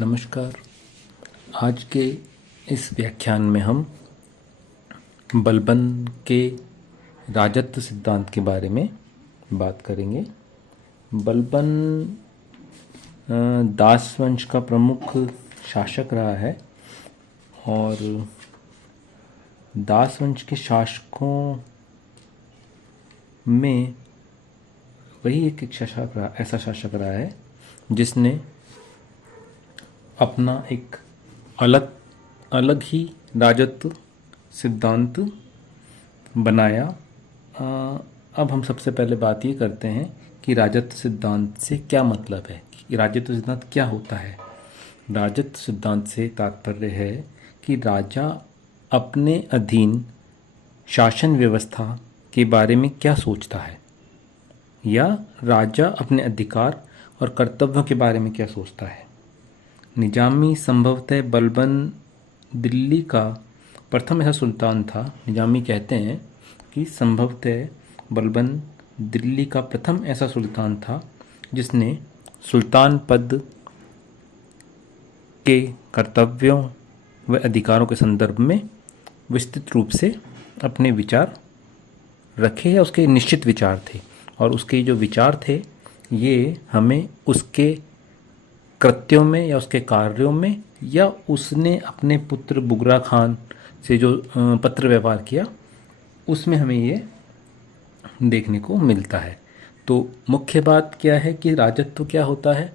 नमस्कार। आज के इस व्याख्यान में हम बलबन के राजत्व सिद्धांत के बारे में बात करेंगे। बलबन दास वंश का प्रमुख शासक रहा है और दास वंश के शासकों में वही एक शासक रहा, ऐसा शासक रहा है जिसने अपना एक अलग अलग ही राजत्व सिद्धांत बनाया। अब हम सबसे पहले बात ये करते हैं कि राजत्व सिद्धांत से क्या मतलब है, कि राजत्व सिद्धांत क्या होता है। राजत्व सिद्धांत से तात्पर्य है कि राजा अपने अधीन शासन व्यवस्था के बारे में क्या सोचता है, या राजा अपने अधिकार और कर्तव्यों के बारे में क्या सोचता है। निजामी संभवतः बलबन दिल्ली का प्रथम ऐसा सुल्तान था। निजामी कहते हैं कि संभवतः बलबन दिल्ली का प्रथम ऐसा सुल्तान था जिसने सुल्तान पद के कर्तव्यों व अधिकारों के संदर्भ में विस्तृत रूप से अपने विचार रखे, या उसके निश्चित विचार थे। और उसके जो विचार थे ये हमें उसके कृत्यों में या उसके कार्यों में, या उसने अपने पुत्र बुगरा खान से जो पत्र व्यवहार किया उसमें हमें ये देखने को मिलता है। तो मुख्य बात क्या है कि राजत्व क्या होता है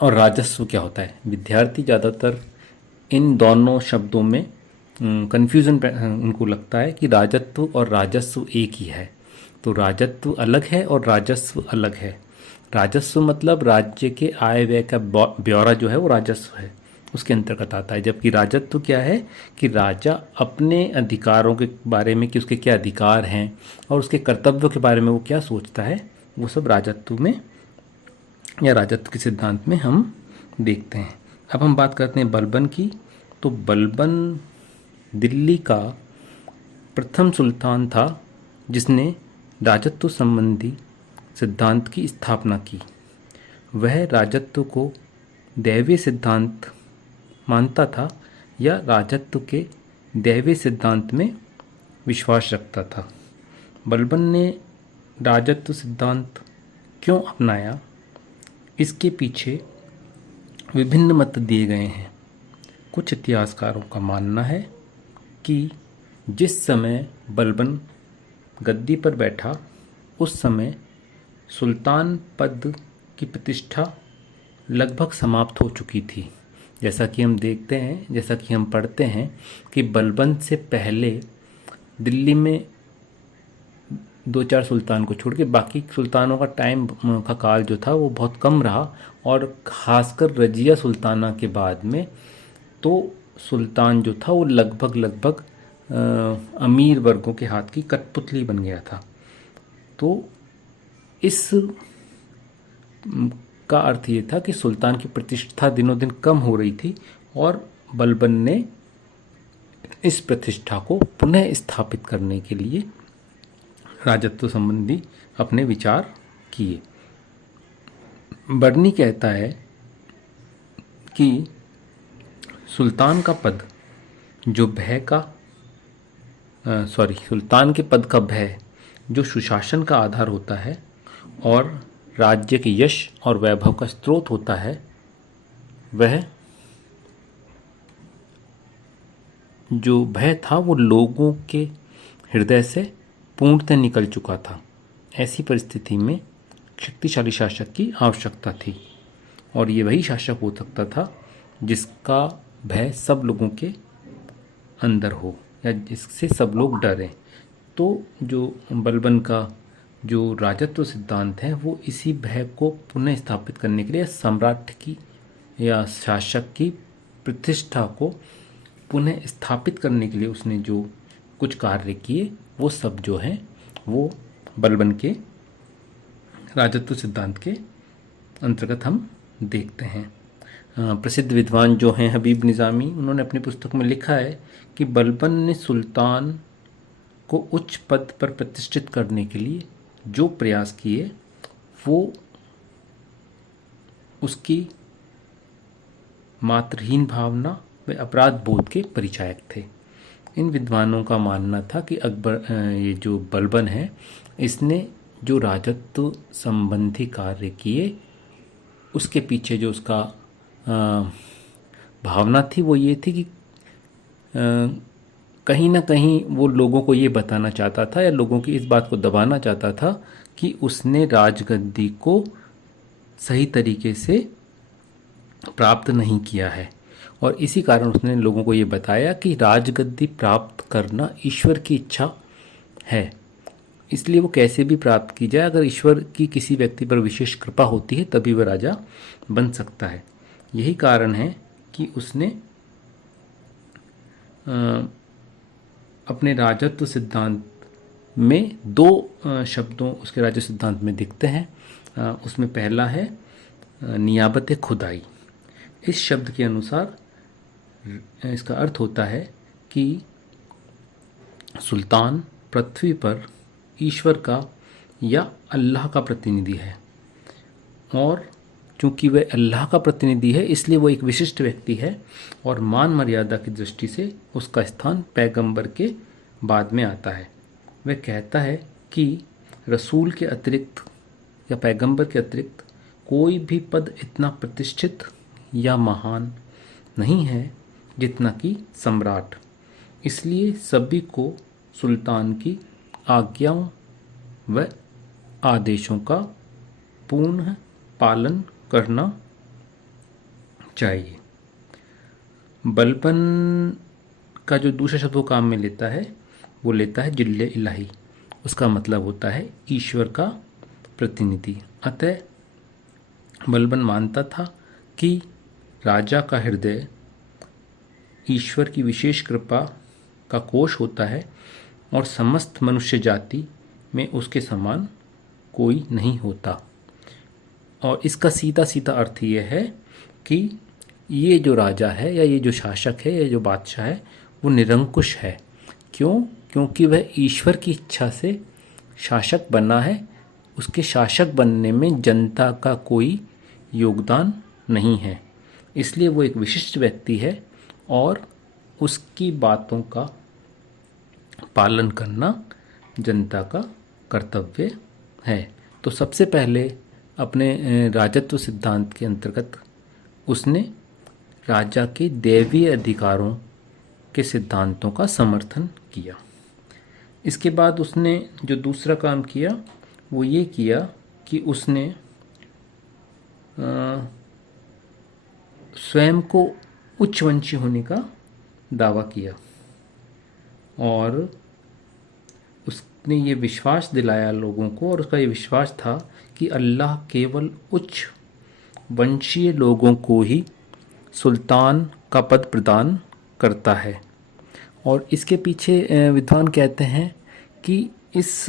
और राजस्व क्या होता है। विद्यार्थी ज़्यादातर इन दोनों शब्दों में कन्फ्यूज़न उनको लगता है कि राजत्व और राजस्व एक ही है। तो राजत्व अलग है और राजस्व अलग है। राजस्व मतलब राज्य के आय व्यय का ब्यौरा जो है वो राजस्व है, उसके अंतर्गत आता है। जबकि राजत्व क्या है कि राजा अपने अधिकारों के बारे में, कि उसके क्या अधिकार हैं और उसके कर्तव्यों के बारे में वो क्या सोचता है, वो सब राजत्व में या राजत्व के सिद्धांत में हम देखते हैं। अब हम बात करते हैं बलबन की। तो बलबन दिल्ली का प्रथम सुल्तान था जिसने राजत्व संबंधी सिद्धांत की स्थापना की। वह राजत्व को दैवीय सिद्धांत मानता था, या राजत्व के दैवीय सिद्धांत में विश्वास रखता था। बलबन ने राजत्व सिद्धांत क्यों अपनाया, इसके पीछे विभिन्न मत दिए गए हैं। कुछ इतिहासकारों का मानना है कि जिस समय बलबन गद्दी पर बैठा उस समय सुल्तान पद की प्रतिष्ठा लगभग समाप्त हो चुकी थी। जैसा कि हम देखते हैं, जैसा कि हम पढ़ते हैं कि बलबन से पहले दिल्ली में 2-4 सुल्तान को छोड़ के बाकी सुल्तानों का टाइम का काल जो था वो बहुत कम रहा। और ख़ासकर रजिया सुल्ताना के बाद में तो सुल्तान जो था वो लगभग अमीर वर्गों के हाथ की कठपुतली बन गया था। तो इस का अर्थ ये था कि सुल्तान की प्रतिष्ठा दिनों दिन कम हो रही थी और बलबन ने इस प्रतिष्ठा को पुनः स्थापित करने के लिए राजत्व संबंधी अपने विचार किए। बर्नी कहता है कि सुल्तान का पद जो भय का सुल्तान के पद का भय जो सुशासन का आधार होता है और राज्य के यश और वैभव का स्रोत होता है, वह जो भय था वो लोगों के हृदय से पूर्णतः निकल चुका था। ऐसी परिस्थिति में शक्तिशाली शासक की आवश्यकता थी, और ये वही शासक हो सकता था जिसका भय सब लोगों के अंदर हो, या जिससे सब लोग डरें। तो जो बलबन का जो राजत्व सिद्धांत है वो इसी भय को पुनः स्थापित करने के लिए, सम्राट की या शासक की प्रतिष्ठा को पुनः स्थापित करने के लिए उसने जो कुछ कार्य किए वो सब जो हैं वो बलबन के राजत्व सिद्धांत के अंतर्गत हम देखते हैं। प्रसिद्ध विद्वान जो हैं हबीब निज़ामी, उन्होंने अपनी पुस्तक में लिखा है कि बलबन ने सुल्तान को उच्च पद पर प्रतिष्ठित करने के लिए जो प्रयास किए वो उसकी मातृहीन भावना व अपराध बोध के परिचायक थे। इन विद्वानों का मानना था कि ये जो बलबन है, इसने जो राजत्व संबंधी कार्य किए, उसके पीछे जो उसका भावना थी वो ये थी कि कहीं ना कहीं वो लोगों को ये बताना चाहता था या लोगों की इस बात को दबाना चाहता था कि उसने राजगद्दी को सही तरीके से प्राप्त नहीं किया है। और इसी कारण उसने लोगों को ये बताया कि राजगद्दी प्राप्त करना ईश्वर की इच्छा है, इसलिए वो कैसे भी प्राप्त की जाए, अगर ईश्वर की किसी व्यक्ति पर विशेष कृपा होती है तभी वह राजा बन सकता है। यही कारण है कि उसने अपने राजत्व सिद्धांत में दो शब्दों उसके राज्य सिद्धांत में दिखते हैं। उसमें पहला है नियाबत खुदाई। इस शब्द के अनुसार इसका अर्थ होता है कि सुल्तान पृथ्वी पर ईश्वर का या अल्लाह का प्रतिनिधि है, और चूंकि वह अल्लाह का प्रतिनिधि है इसलिए वो एक विशिष्ट व्यक्ति है, और मान मर्यादा की दृष्टि से उसका स्थान पैगंबर के बाद में आता है। वह कहता है कि रसूल के अतिरिक्त या पैगंबर के अतिरिक्त कोई भी पद इतना प्रतिष्ठित या महान नहीं है जितना कि सम्राट, इसलिए सभी को सुल्तान की आज्ञाओं व आदेशों का पूर्ण पालन करना चाहिए। बलबन का जो दूसरा शब्द वो काम में लेता है वो लेता है जिल्ले इलाही। उसका मतलब होता है ईश्वर का प्रतिनिधि। अतः बलबन मानता था कि राजा का हृदय ईश्वर की विशेष कृपा का कोष होता है और समस्त मनुष्य जाति में उसके समान कोई नहीं होता। और इसका सीधा सीधा अर्थ ये है कि ये जो राजा है या ये जो शासक है या जो बादशाह है वो निरंकुश है। क्यों? क्योंकि वह ईश्वर की इच्छा से शासक बना है। उसके शासक बनने में जनता का कोई योगदान नहीं है, इसलिए वो एक विशिष्ट व्यक्ति है और उसकी बातों का पालन करना जनता का कर्तव्य है। तो सबसे पहले अपने राजत्व सिद्धांत के अंतर्गत उसने राजा के दैवीय अधिकारों के सिद्धांतों का समर्थन किया। इसके बाद उसने जो दूसरा काम किया वो ये किया कि उसने स्वयं को उच्चवंशी होने का दावा किया, और उसने ये विश्वास दिलाया लोगों को, और उसका ये विश्वास था कि अल्लाह केवल उच्च वंशीय लोगों को ही सुल्तान का पद प्रदान करता है। और इसके पीछे विद्वान कहते हैं कि इस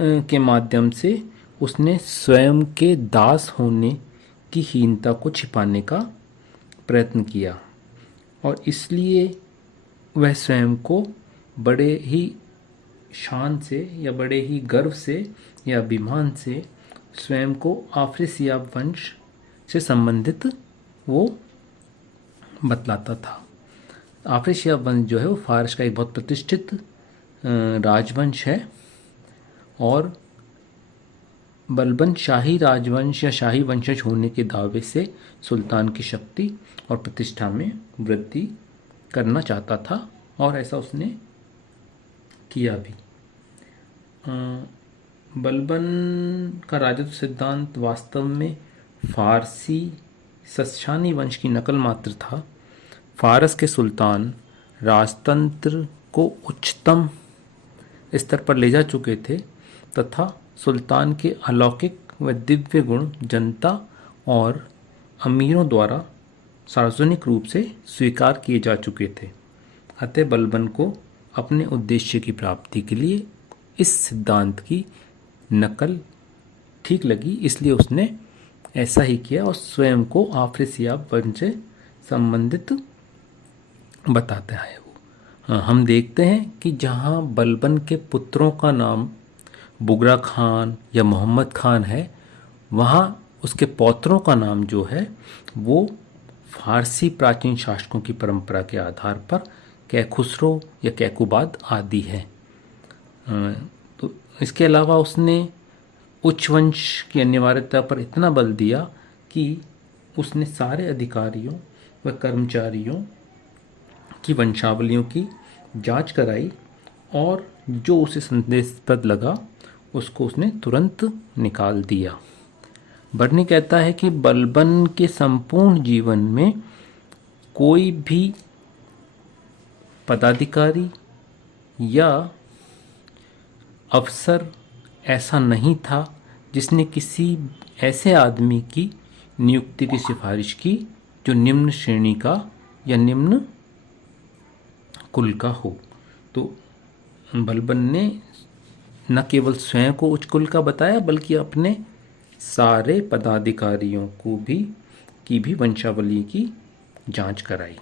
के माध्यम से उसने स्वयं के दास होने की हीनता को छिपाने का प्रयत्न किया, और इसलिए वह स्वयं को बड़े ही शान से या बड़े ही गर्व से या अभिमान से स्वयं को आफरीसियाब वंश से संबंधित वो बतलाता था। आफरीसियाब वंश जो है वो फारस का एक बहुत प्रतिष्ठित राजवंश है, और बलबन शाही राजवंश या शाही वंशज होने के दावे से सुल्तान की शक्ति और प्रतिष्ठा में वृद्धि करना चाहता था, और ऐसा उसने किया भी। बलबन का राजत्व सिद्धांत वास्तव में फारसी सस्सानी वंश की नकल मात्र था। फारस के सुल्तान राजतंत्र को उच्चतम स्तर पर ले जा चुके थे तथा सुल्तान के अलौकिक व दिव्य गुण जनता और अमीरों द्वारा सार्वजनिक रूप से स्वीकार किए जा चुके थे। अतः बलबन को अपने उद्देश्य की प्राप्ति के लिए इस सिद्धांत की नकल ठीक लगी, इसलिए उसने ऐसा ही किया और स्वयं को आफरीसियाब वंश से संबंधित बताता है वो। हम देखते हैं कि जहाँ बलबन के पुत्रों का नाम बुगरा खान या मोहम्मद खान है, वहाँ उसके पौत्रों का नाम जो है वो फारसी प्राचीन शासकों की परंपरा के आधार पर कैखुसरो या कैकुबाद आदि है। तो इसके अलावा उसने उच्च वंश की अनिवार्यता पर इतना बल दिया कि उसने सारे अधिकारियों व कर्मचारियों की वंशावलियों की जांच कराई और जो उसे संदेहास्पद लगा उसको उसने तुरंत निकाल दिया। बर्नी कहता है कि बलबन के संपूर्ण जीवन में कोई भी पदाधिकारी या अफसर ऐसा नहीं था जिसने किसी ऐसे आदमी की नियुक्ति की सिफारिश की जो निम्न श्रेणी का या निम्न कुल का हो। तो बलबन ने न केवल स्वयं को उच्च कुल का बताया बल्कि अपने सारे पदाधिकारियों को भी की भी वंशावली की जांच कराई।